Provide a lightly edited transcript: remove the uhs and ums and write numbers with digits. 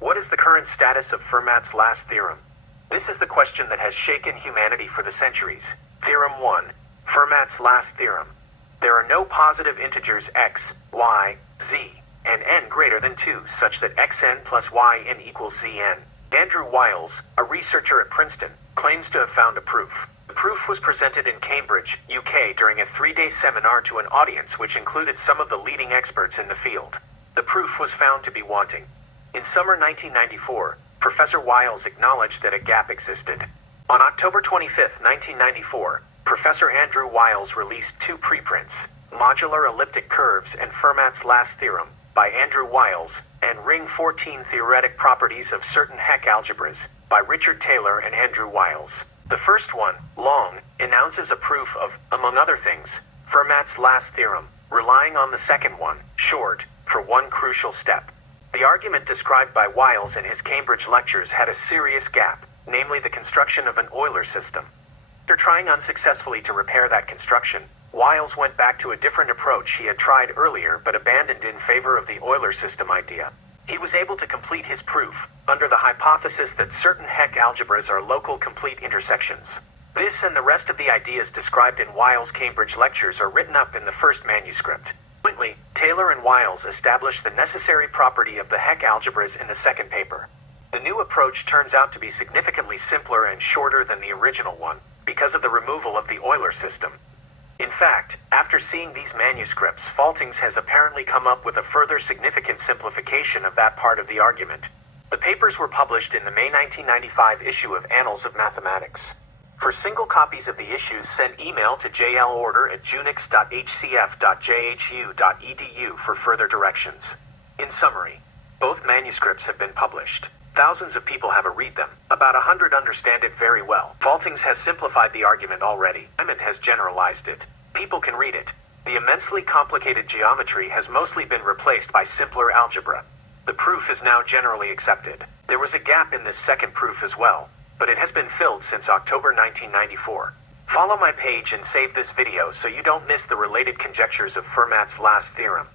What is the current status of Fermat's last theorem? This is the question that has shaken humanity for the centuries. Theorem 1. Fermat's last theorem. There are no positive integers x, y, z, and n greater than 2 such that xn plus yn equals zn. Andrew Wiles, a researcher at Princeton, claims to have found a proof. The proof was presented in Cambridge, UK during a 3-day seminar to an audience which included some of the leading experts in the field. The proof was found to be wanting. In summer 1994, Professor Wiles acknowledged that a gap existed. On October 25, 1994, Professor Andrew Wiles released 2 preprints, Modular Elliptic Curves and Fermat's Last Theorem, by Andrew Wiles, and Ring 14 Theoretic Properties of Certain Hecke Algebras, by Richard Taylor and Andrew Wiles. The first one, long, announces a proof of, among other things, Fermat's last theorem, relying on the second one, short, for one crucial step. The argument described by Wiles in his Cambridge lectures had a serious gap, namely the construction of an Euler system. After trying unsuccessfully to repair that construction, Wiles went back to a different approach he had tried earlier but abandoned in favor of the Euler system idea. He was able to complete his proof, under the hypothesis that certain Hecke algebras are local complete intersections. This and the rest of the ideas described in Wiles' Cambridge lectures are written up in the first manuscript. Jointly, Taylor and Wiles established the necessary property of the Hecke algebras in the second paper. The new approach turns out to be significantly simpler and shorter than the original one, because of the removal of the Euler system. In fact, after seeing these manuscripts, Faltings has apparently come up with a further significant simplification of that part of the argument. The papers were published in the May 1995 issue of Annals of Mathematics. For single copies of the issues, send email to jlorder@junix.hcf.jhu.edu for further directions. In summary, both manuscripts have been published. Thousands of people have read them. About 100 understand it very well. Faltings has simplified the argument already. Fermat has generalized it. People can read it. The immensely complicated geometry has mostly been replaced by simpler algebra. The proof is now generally accepted. There was a gap in this second proof as well, but it has been filled since October 1994. Follow my page and save this video so you don't miss the related conjectures of Fermat's last theorem.